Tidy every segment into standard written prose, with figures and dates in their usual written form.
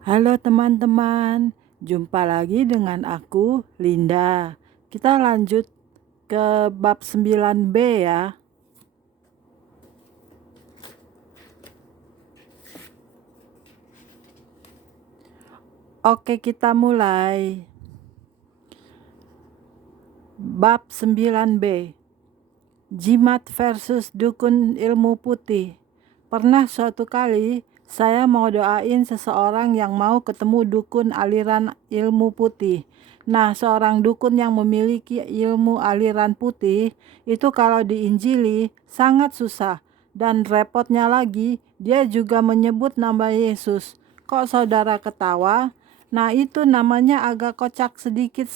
Halo teman-teman, jumpa lagi dengan aku Linda. Kita lanjut ke bab 9B ya. Oke, kita mulai. Bab 9B. Jimat versus dukun ilmu putih. Pernah suatu kali saya mau doain seseorang yang mau ketemu dukun aliran ilmu putih. Nah, seorang dukun yang memiliki ilmu aliran putih itu kalau diinjili sangat susah. Dan repotnya lagi, dia juga menyebut nama Yesus. Kok saudara ketawa? Nah, itu namanya agak kocak sedikit,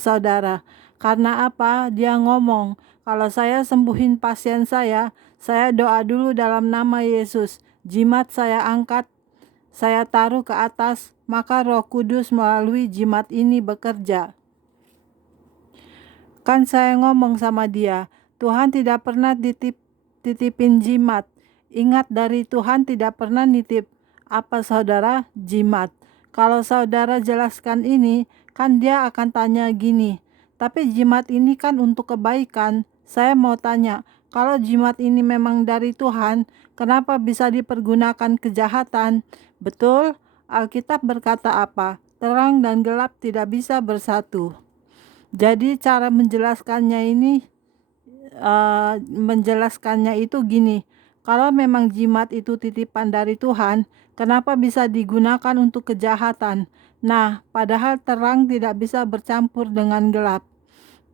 saudara. Karena apa? Dia ngomong, kalau saya sembuhin pasien saya doa dulu dalam nama Yesus. Jimat saya angkat, saya taruh ke atas, maka Roh Kudus melalui jimat ini bekerja. Kan saya ngomong sama dia, Tuhan tidak pernah titipin jimat. Ingat, dari Tuhan tidak pernah nitip apa saudara? Jimat. Kalau saudara jelaskan ini, kan dia akan tanya gini, tapi jimat ini kan untuk kebaikan. Saya mau tanya, kalau jimat ini memang dari Tuhan, kenapa bisa dipergunakan kejahatan? Betul, Alkitab berkata apa? Terang dan gelap tidak bisa bersatu. Jadi cara menjelaskannya itu gini, kalau memang jimat itu titipan dari Tuhan, kenapa bisa digunakan untuk kejahatan? Nah, padahal terang tidak bisa bercampur dengan gelap.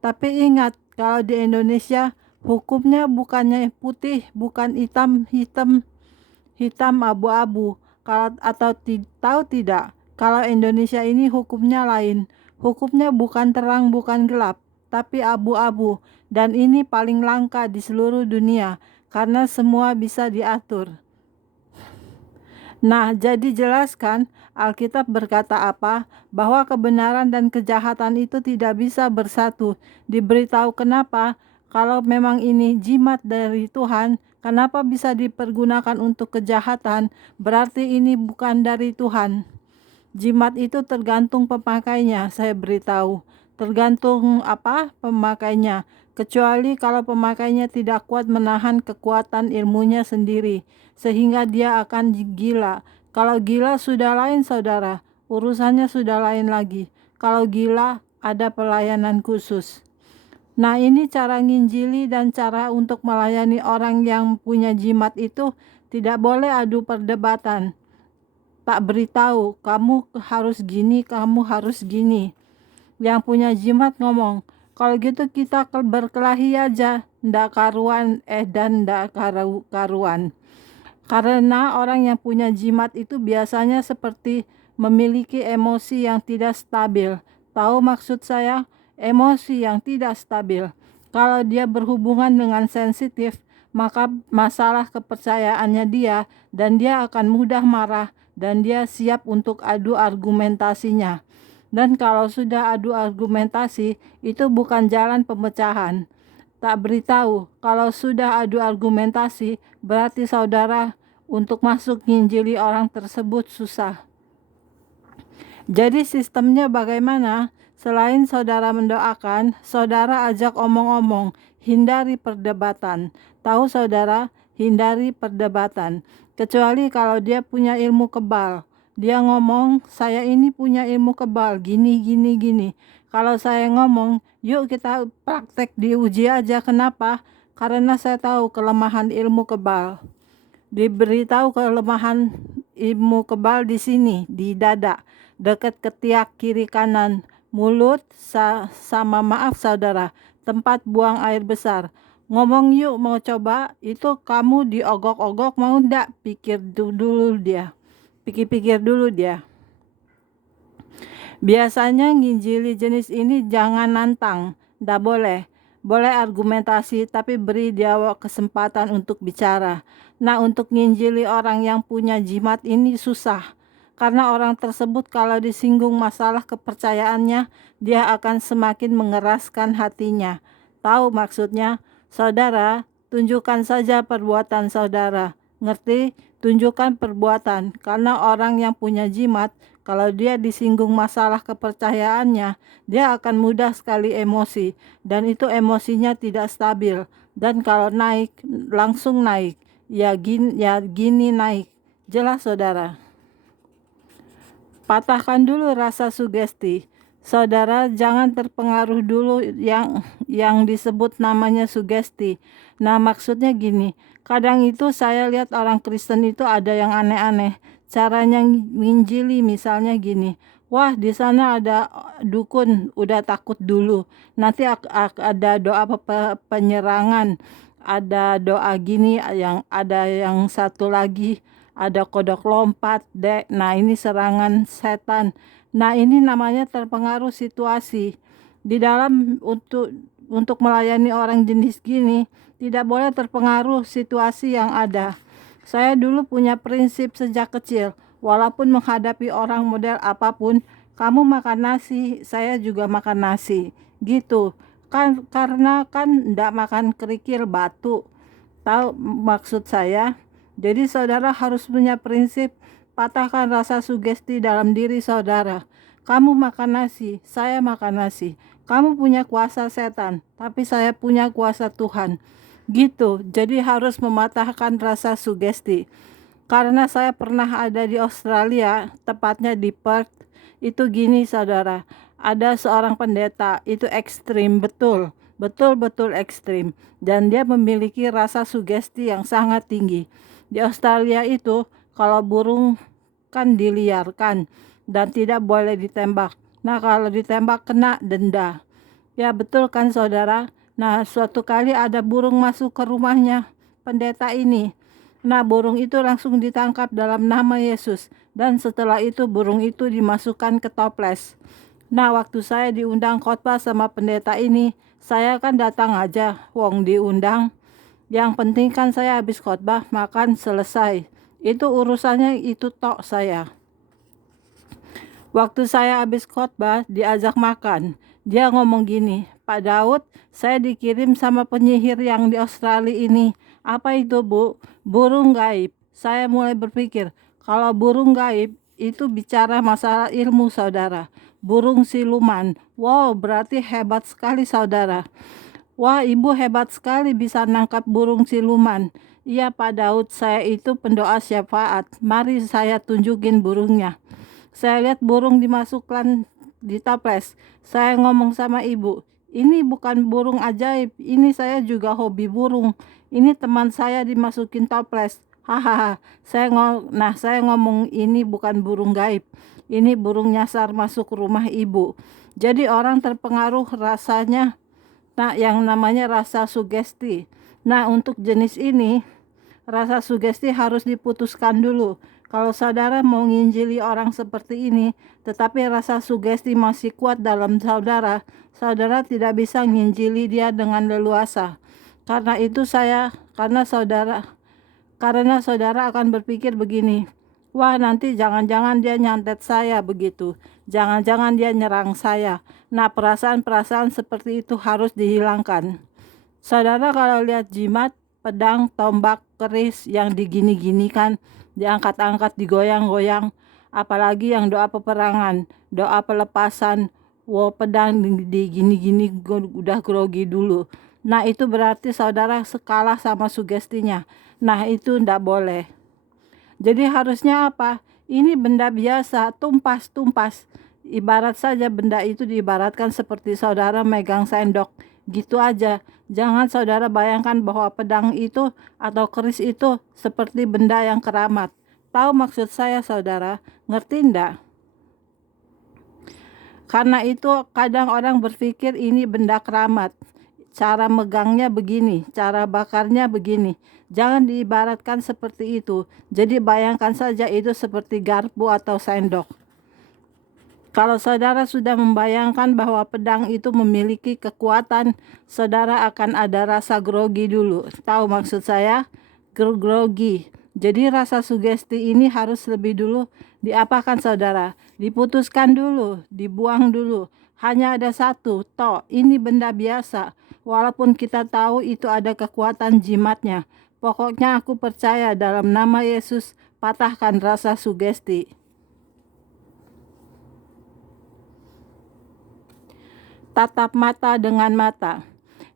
Tapi ingat, kalau di Indonesia hukumnya bukannya putih, bukan hitam abu-abu. Tahu tidak? Kalau Indonesia ini hukumnya lain. Hukumnya bukan terang, bukan gelap, tapi abu-abu. Dan ini paling langka di seluruh dunia karena semua bisa diatur. Nah, jadi jelaskan Alkitab berkata apa? Bahwa kebenaran dan kejahatan itu tidak bisa bersatu. Diberitahu kenapa? Kalau memang ini jimat dari Tuhan, kenapa bisa dipergunakan untuk kejahatan? Berarti ini bukan dari Tuhan. Jimat itu tergantung pemakainya, saya beritahu. Tergantung apa pemakainya. Kecuali kalau pemakainya tidak kuat menahan kekuatan ilmunya sendiri, sehingga dia akan gila. Kalau gila sudah lain saudara, urusannya sudah lain lagi. Kalau gila ada pelayanan khusus. Nah, ini cara nginjili dan cara untuk melayani orang yang punya jimat itu tidak boleh adu perdebatan. Tak beritahu, kamu harus gini, kamu harus gini. Yang punya jimat ngomong, kalau gitu kita berkelahi aja, ndak karuan, dan ndak karuan. Karena orang yang punya jimat itu biasanya seperti memiliki emosi yang tidak stabil. Tahu maksud saya? Emosi yang tidak stabil. Kalau dia berhubungan dengan sensitif, maka masalah kepercayaannya dia, dan dia akan mudah marah, dan dia siap untuk adu argumentasinya. Dan kalau sudah adu argumentasi, itu bukan jalan pemecahan. Tak beritahu, kalau sudah adu argumentasi, berarti saudara untuk masuk nginjili orang tersebut susah. Jadi sistemnya bagaimana? Selain saudara mendoakan, saudara ajak omong-omong, hindari perdebatan. Tahu saudara, hindari perdebatan. Kecuali kalau dia punya ilmu kebal. Dia ngomong, saya ini punya ilmu kebal, gini, gini, gini. Kalau saya ngomong, yuk kita praktek diuji aja. Kenapa? Karena saya tahu kelemahan ilmu kebal. Diberitahu kelemahan ilmu kebal di sini, di dada, dekat ketiak kiri kanan, mulut, sama maaf saudara, tempat buang air besar. Ngomong yuk mau coba, itu kamu diogok-ogok mau ndak? Pikir-pikir dulu dia. Biasanya nginjili jenis ini jangan nantang, ndak boleh. Boleh argumentasi, tapi beri dia kesempatan untuk bicara. Nah, untuk nginjili orang yang punya jimat ini susah. Karena orang tersebut kalau disinggung masalah kepercayaannya, dia akan semakin mengeraskan hatinya. Tahu maksudnya? Saudara, tunjukkan saja perbuatan saudara. Ngerti? tunjukkan perbuatan. Karena orang yang punya jimat, kalau dia disinggung masalah kepercayaannya, dia akan mudah sekali emosi, dan itu emosinya tidak stabil. Dan kalau naik, langsung naik. Ya gini naik. Jelas saudara. Patahkan dulu rasa sugesti. Saudara, jangan terpengaruh dulu yang disebut namanya sugesti. Nah, maksudnya gini, kadang itu saya lihat orang Kristen itu ada yang aneh-aneh. Caranya nginjili misalnya gini. Wah, di sana ada dukun, udah takut dulu. Nanti ada doa penyerangan, ada doa gini, ada yang satu lagi, ada kodok lompat, dek. Nah, ini serangan setan. Nah, ini namanya terpengaruh situasi. Di dalam untuk melayani orang jenis gini, tidak boleh terpengaruh situasi yang ada. Saya dulu punya prinsip sejak kecil, walaupun menghadapi orang model apapun, kamu makan nasi, saya juga makan nasi. Gitu. Karena kan enggak makan kerikil batu. Tahu maksud saya? Jadi saudara harus punya prinsip, patahkan rasa sugesti dalam diri saudara. Kamu makan nasi, saya makan nasi. Kamu punya kuasa setan, tapi saya punya kuasa Tuhan. Gitu, jadi harus mematahkan rasa sugesti. Karena saya pernah ada di Australia, tepatnya di Perth, itu gini saudara, ada seorang pendeta, itu ekstrim betul, betul-betul ekstrim. Dan dia memiliki rasa sugesti yang sangat tinggi. Di Australia itu, kalau burung kan diliarkan dan tidak boleh ditembak. Nah, kalau ditembak kena denda. Ya betul kan saudara? Nah, suatu kali ada burung masuk ke rumahnya pendeta ini. Nah, burung itu langsung ditangkap dalam nama Yesus. Dan setelah itu burung itu dimasukkan ke toples. Nah, waktu saya diundang khotbah sama pendeta ini, saya kan datang aja, wong diundang. Yang penting kan saya habis khotbah, makan selesai. Itu urusannya itu tok saya. Waktu saya habis khotbah, diajak makan. Dia ngomong gini, Pak Daud, saya dikirim sama penyihir yang di Australia ini. Apa itu, Bu? Burung gaib. Saya mulai berpikir, kalau burung gaib itu bicara masalah ilmu saudara. Burung siluman. Wow, berarti hebat sekali saudara. Wah, ibu hebat sekali bisa nangkap burung siluman. Iya Pak Daud, saya itu pendoa syafaat. Mari saya tunjukin burungnya. Saya lihat burung dimasukkan di toples. Saya ngomong sama ibu, ini bukan burung ajaib, ini saya juga hobi burung. Ini teman saya dimasukin toples. Hahaha. Saya ngomong ini bukan burung gaib. Ini burung nyasar masuk rumah ibu. Jadi orang terpengaruh rasanya. Nah, yang namanya rasa sugesti. Nah, untuk jenis ini, rasa sugesti harus diputuskan dulu. Kalau saudara mau nginjili orang seperti ini, tetapi rasa sugesti masih kuat dalam saudara, saudara tidak bisa nginjili dia dengan leluasa. Karena saudara akan berpikir begini, wah nanti jangan-jangan dia nyantet saya begitu. Jangan-jangan dia nyerang saya. Nah, perasaan-perasaan seperti itu harus dihilangkan. Saudara kalau lihat jimat, pedang, tombak, keris yang digini-ginikan, diangkat-angkat, digoyang-goyang, apalagi yang doa peperangan, doa pelepasan, pedang digini-gini udah grogi dulu. Nah, itu berarti saudara sekalah sama sugestinya. Nah, itu ndak boleh. Jadi harusnya apa? Ini benda biasa, tumpas-tumpas. Ibarat saja benda itu diibaratkan seperti saudara megang sendok. Gitu aja. Jangan saudara bayangkan bahwa pedang itu atau keris itu seperti benda yang keramat. Tahu maksud saya saudara? Ngerti enggak? Karena itu kadang orang berpikir ini benda keramat. Cara megangnya begini, cara bakarnya begini. Jangan diibaratkan seperti itu. Jadi bayangkan saja itu seperti garpu atau sendok. Kalau saudara sudah membayangkan bahwa pedang itu memiliki kekuatan, saudara akan ada rasa grogi dulu. Tahu maksud saya? Grogi. Jadi rasa sugesti ini harus lebih dulu diapakan saudara? Diputuskan dulu, dibuang dulu. Hanya ada satu, ini benda biasa. Walaupun kita tahu itu ada kekuatan jimatnya. Pokoknya aku percaya dalam nama Yesus, patahkan rasa sugesti. Tatap mata dengan mata.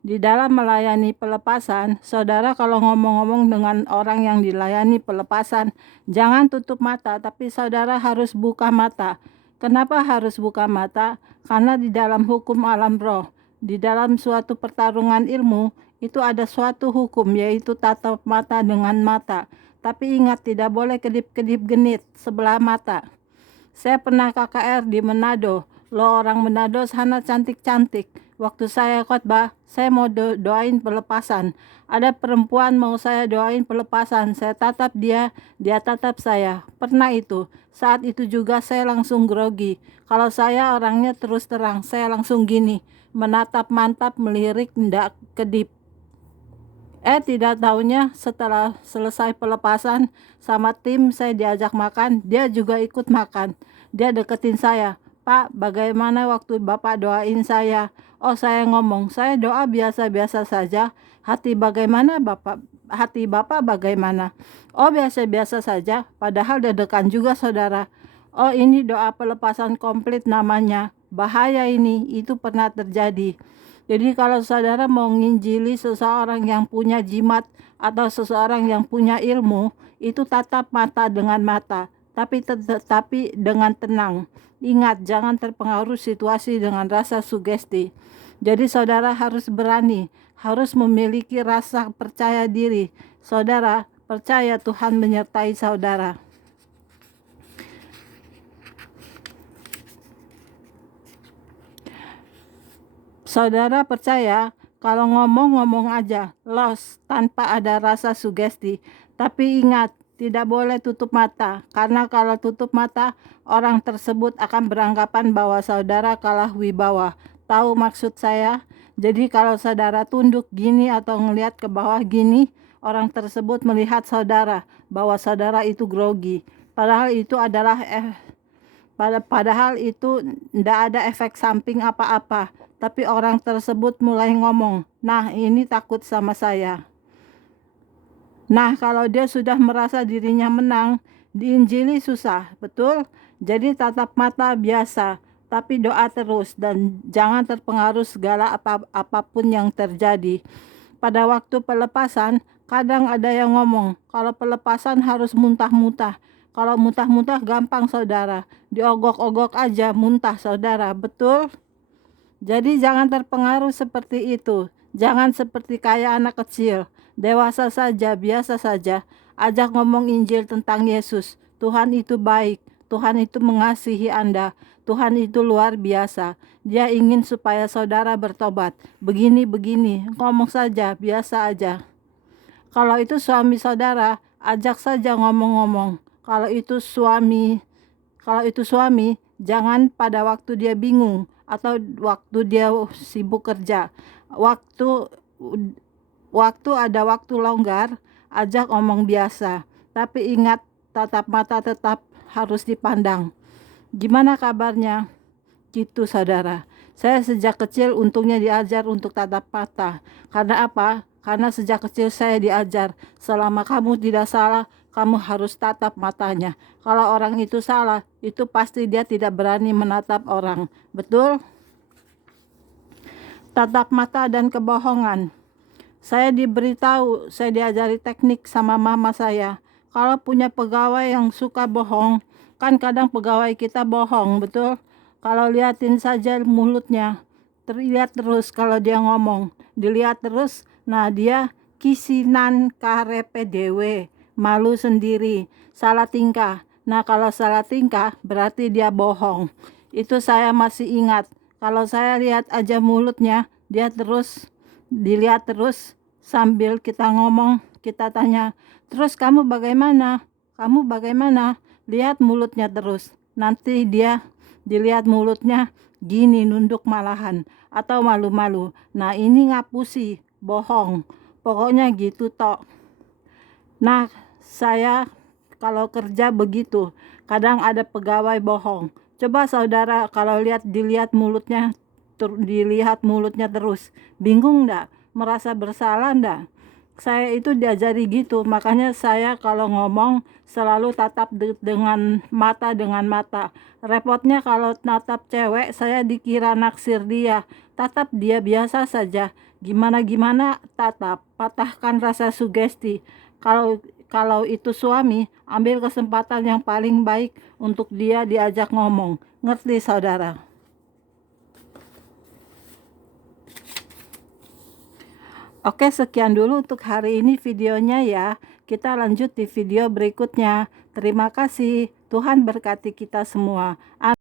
Di dalam melayani pelepasan, saudara kalau ngomong-ngomong dengan orang yang dilayani pelepasan, jangan tutup mata, tapi saudara harus buka mata. Kenapa harus buka mata? Karena di dalam hukum alam roh, di dalam suatu pertarungan ilmu, itu ada suatu hukum, yaitu tatap mata dengan mata. Tapi ingat, tidak boleh kedip-kedip genit sebelah mata. Saya pernah KKR di Manado. Lo orang Manado sana cantik-cantik. Waktu saya khotbah, saya mau doain pelepasan. Ada perempuan mau saya doain pelepasan. Saya tatap dia, dia tatap saya. Pernah itu. Saat itu juga saya langsung grogi. Kalau saya orangnya terus terang, saya langsung gini. Menatap mantap, melirik, ndak kedip. Tidak taunya setelah selesai pelepasan sama tim saya diajak makan, dia juga ikut makan. Dia deketin saya. Pak, bagaimana waktu Bapak doain saya? Oh, saya ngomong, saya doa biasa-biasa saja. Hati bagaimana Bapak? Hati Bapak bagaimana? Oh, biasa-biasa saja. Padahal dedekan juga saudara. Oh, ini doa pelepasan komplit namanya. Bahaya ini, itu pernah terjadi. Jadi kalau saudara mau nginjili seseorang yang punya jimat atau seseorang yang punya ilmu, itu tatap mata dengan mata, tapi dengan tenang. Ingat, jangan terpengaruh situasi dengan rasa sugesti. Jadi saudara harus berani, harus memiliki rasa percaya diri. Saudara percaya Tuhan menyertai saudara. Saudara percaya kalau ngomong-ngomong aja, los tanpa ada rasa sugesti. Tapi ingat, tidak boleh tutup mata, karena kalau tutup mata, orang tersebut akan beranggapan bahwa saudara kalah wibawa. Tahu maksud saya? Jadi kalau saudara tunduk gini atau ngelihat ke bawah gini, orang tersebut melihat saudara bahwa saudara itu grogi. Padahal itu adalah Padahal itu tidak ada efek samping apa-apa. Tapi orang tersebut mulai ngomong, nah ini takut sama saya. Nah kalau dia sudah merasa dirinya menang, diinjili susah, betul? Jadi tatap mata biasa, tapi doa terus dan jangan terpengaruh segala apapun yang terjadi. Pada waktu pelepasan, kadang ada yang ngomong, kalau pelepasan harus muntah-muntah. Kalau muntah-muntah gampang saudara, diogok-ogok aja muntah saudara, betul? Jadi jangan terpengaruh seperti itu. Jangan seperti kayak anak kecil. Dewasa saja, biasa saja. Ajak ngomong Injil tentang Yesus. Tuhan itu baik. Tuhan itu mengasihi Anda. Tuhan itu luar biasa. Dia ingin supaya saudara bertobat. Begini-begini. Ngomong saja, biasa aja. Kalau itu suami saudara, ajak saja ngomong-ngomong. Kalau itu suami, jangan pada waktu dia bingung atau waktu dia sibuk kerja. Waktu ada waktu longgar, ajak ngomong biasa. Tapi ingat, tatap mata tetap harus dipandang. Gimana kabarnya? Gitu saudara. Saya sejak kecil untungnya diajar untuk tatap mata. Karena apa? Karena sejak kecil saya diajar, selama kamu tidak salah, kamu harus tatap matanya. Kalau orang itu salah, itu pasti dia tidak berani menatap orang. Betul? Tatap mata dan kebohongan. Saya diberitahu, saya diajari teknik sama mama saya. Kalau punya pegawai yang suka bohong, kan kadang pegawai kita bohong, betul? Kalau liatin saja mulutnya, terlihat terus kalau dia ngomong. Dilihat terus, nah dia kisinan karepe dewe, malu sendiri, salah tingkah. Nah kalau salah tingkah berarti dia bohong. Itu saya masih ingat. Kalau saya lihat aja mulutnya, dia terus dilihat terus sambil kita ngomong, kita tanya, terus kamu bagaimana? Kamu bagaimana? Lihat mulutnya terus. Nanti dia dilihat mulutnya gini nunduk malahan atau malu-malu. Nah ini ngapusi, bohong. Pokoknya gitu tok. Nah saya kalau kerja begitu, kadang ada pegawai bohong. Coba saudara kalau dilihat mulutnya terus, bingung enggak? Merasa bersalah enggak? saya itu diajari gitu, makanya saya kalau ngomong selalu tatap dengan mata. Repotnya kalau natap cewek, saya dikira naksir dia. Tatap dia biasa saja, gimana tatap, patahkan rasa sugesti. Kalau itu suami, ambil kesempatan yang paling baik untuk dia diajak ngomong. Ngerti saudara? Oke, sekian dulu untuk hari ini videonya ya. Kita lanjut di video berikutnya. Terima kasih. Tuhan berkati kita semua.